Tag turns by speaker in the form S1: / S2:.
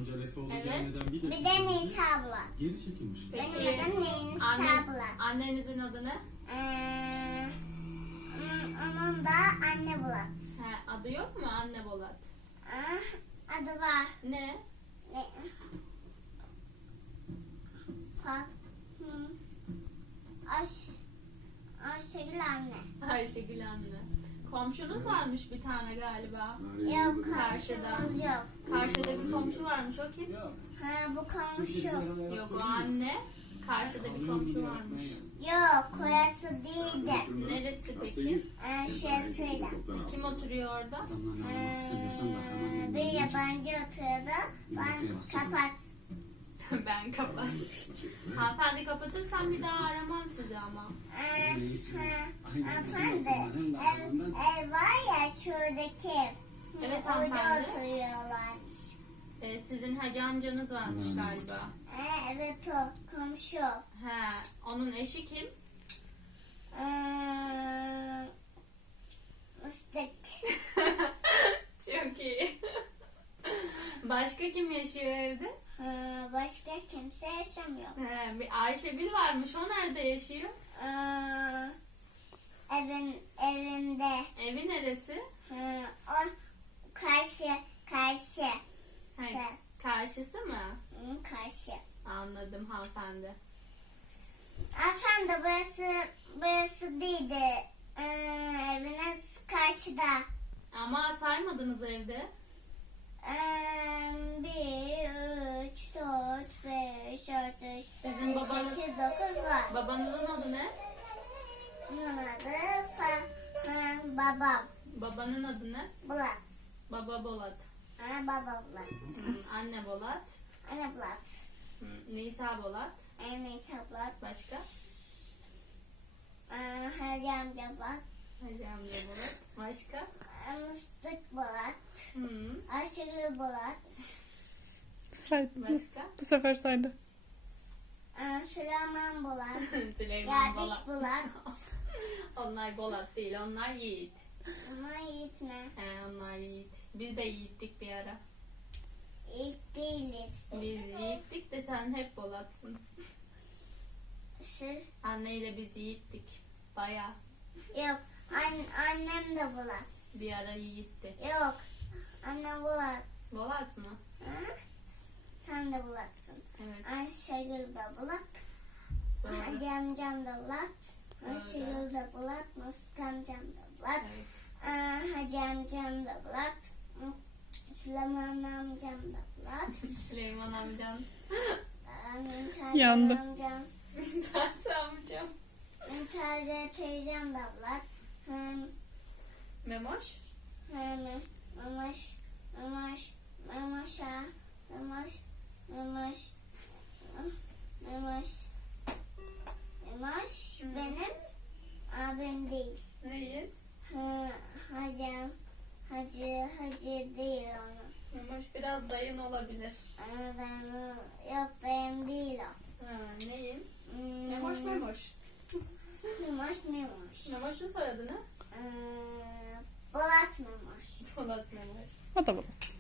S1: amca Refe oğlu
S2: Evet.
S1: gelmeden
S3: Bir de Nisa abla.
S1: geri çekilmiş.
S2: Peki.
S3: Benim adım Nisa abla.
S2: Annenizin adı ne?
S3: Onun da Anne Bulat.
S2: He, adı yok mu Anne Bolat?
S3: Adı var.
S2: Ne?
S3: Ne? Fa. Ayşegül anne.
S2: Ayşegül anne. Komşunuz varmış bir tane galiba.
S3: Yok
S2: Karşıda.
S3: komşumuz yok.
S2: Karşıda bir komşu varmış, o kim?
S3: Ha bu komşu.
S2: Yok, o anne. Karşıda bir komşu varmış.
S3: Yok koyası değildi.
S2: Neresi peki?
S3: Şeysiydi.
S2: Kim oturuyor orada?
S3: Bir yabancı oturuyordu. Ben kapat.
S2: Ben kapat. Hanımefendi, kapatırsam bir daha aramam sizi ama.
S3: Hanımefendi ev var ya şuradaki.
S2: Evet
S3: Orada
S2: hanımefendi.
S3: oturuyorlarmış.
S2: Sizin hacı amcanız varmış galiba.
S3: Evet o komşu.
S2: He, onun eşi kim?
S3: Mıstık.
S2: Çok iyi. Başka kim yaşıyor evde?
S3: Başka kimse yaşamıyor.
S2: He, bir Ayşegül varmış. O nerede yaşıyor?
S3: Evinde.
S2: Evi neresi?
S3: O karşı.
S2: He, karşısı mı?
S3: Karşı.
S2: Anladım hanımefendi.
S3: Efendim burası değildi. Eviniz karşıda.
S2: Ama saymadınız evde.
S3: 1, 3, 4, 5, 6,
S2: Sizin
S3: 7,
S2: babanız-
S3: 8, 9 var.
S2: Babanızın adı ne?
S3: Bunun adı babam.
S2: Babanın adı ne?
S3: Bulat.
S2: Baba Bolat.
S3: Baba Bulat.
S2: Anne Bolat.
S3: Anne Bulat.
S2: Nisa Bolat.
S3: Nisa Bulat.
S2: Başka?
S3: Hacı amca Bulat.
S2: Hacı amca Bolat. Başka?
S3: Mıstık Bulat.
S2: Hı.
S3: Ayşegül Bulat.
S4: Saydı.
S2: Başka?
S4: Bu sefer saydı.
S3: Süleyman Bulat.
S2: Süleyman
S3: Yargıç
S2: Bolat.
S3: Bulat.
S2: Onlar Bolat değil, onlar Yiğit.
S3: Ama Yiğit mi?
S2: Onlar Yiğit. Biz de Yiğittik bir ara.
S3: Yiğit değiliz.
S2: Biz Yiğittik de sen hep Bolat'sın.
S3: Siz?
S2: Anneyle biz Yiğittik. Baya.
S3: Yok. Annem de Bulat.
S2: Bir ara Yiğitti.
S3: Yok. Annem Bulat.
S2: Bolat mı?
S3: Ha? Sen de Bulat'sın.
S2: Evet.
S3: Ayşegül de Bulat.
S2: Doğru.
S3: Hacı amcam da Bulat.
S2: Doğru.
S3: Ayşegül de Bulat. Mıstık amcam da Bulat.
S2: Evet.
S3: Hacı amcam da Bulat. Süleyman amcam da Bulat.
S2: Süleyman amcan.
S3: Müntercan
S4: Yandı.
S3: amcam.
S2: Mümtaz amcam.
S3: Müntercan teyzem de Bulat.
S2: Memoş.
S3: Memoş benim abim değil.
S2: Neyin?
S3: Hacı değil onun.
S2: Memoş biraz dayın olabilir.
S3: Yok dayım değil o.
S2: Neyin? Memoş.
S3: Memoş.
S2: Memoş'un soyadı ne?
S3: Bulat Memoş.
S2: Polat Memoş.
S4: O da bu.